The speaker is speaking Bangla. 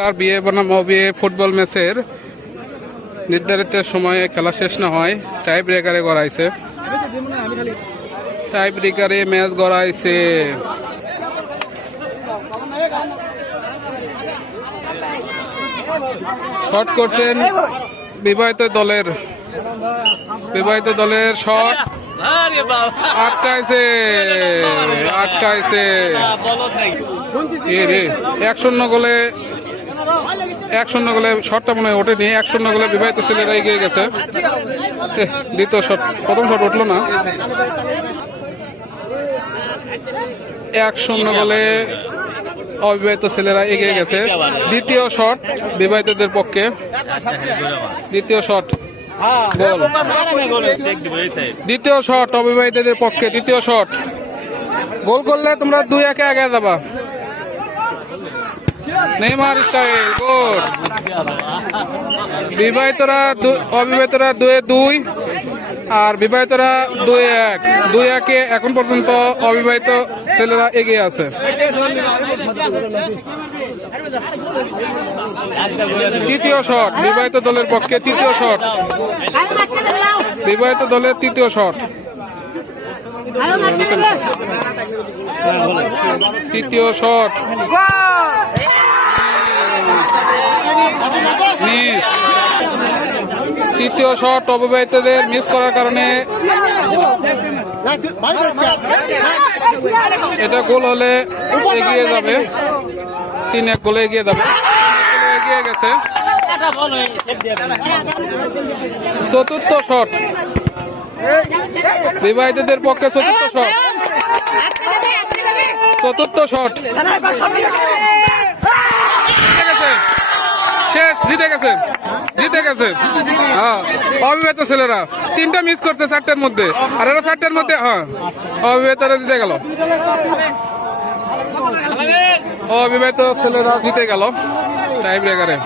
আর বিয়ে বনাম অবিয়ে ফুটবল ম্যাচের নির্ধারিত সময়ে খেলা শেষ না হয় টাই ব্রেকারে গড়াইছে। টাই ব্রেকারে ম্যাচ গড়াইছে। শট করছেন বিবাহিত দলের বিবাহিত দলের শট আটকাইছে আটকাইছে। এক শূন্য গোলে এক শূন্য গোলে শটটা মনে হয় ওঠেনি, এক শূন্য গোলে বিবাহিত ছেলেরা এগিয়ে গেছে। দ্বিতীয় শট, প্রথম শট উঠল না। এক শূন্য গোলে অবিবাহিত ছেলেরা এগিয়ে গেছে। দ্বিতীয় শট বিবাহিতদের পক্ষে। দ্বিতীয় শট দ্বিতীয় শট অবিবাহিতদের পক্ষে, দ্বিতীয় শট। গোল করলে তোমরা দুই একে আগে যাবা। নেইমার স্টাইল গোল বিবাহিতরা অবিবাহিতরা দুয়ে দুই, আর বিবাহিতরা দুই এক। দুই একে এখন পর্যন্ত অবিবাহিত ছেলেরা এগিয়ে আছে। তৃতীয় শট, বিবাহিত দলের পক্ষে তৃতীয় শট। বিবাহিত দলের তৃতীয় শট। তৃতীয় শট। মিস তৃতীয় শট অবিবাহিতদের মিস করার কারণে এটা গোল হলে এগিয়ে যাবে। তিন এক গোলে এগিয়ে যাবে। এগিয়ে গেছে। চতুর্থ শট। বিবাহিতদের পক্ষে চতুর্থ শট। চতুর্থ শট। শেষ, জিতে গেছে। জিতে গেছে। হ্যাঁ অবিবাহিত ছেলেরা। তিনটা মিস করছে চারটার মধ্যে। আর এরা চারটের মধ্যে হ্যাঁ অবিবাহিতরা জিতে গেল। অবিবাহিত ছেলেরা জিতে গেল। টাইম ব্রেকারে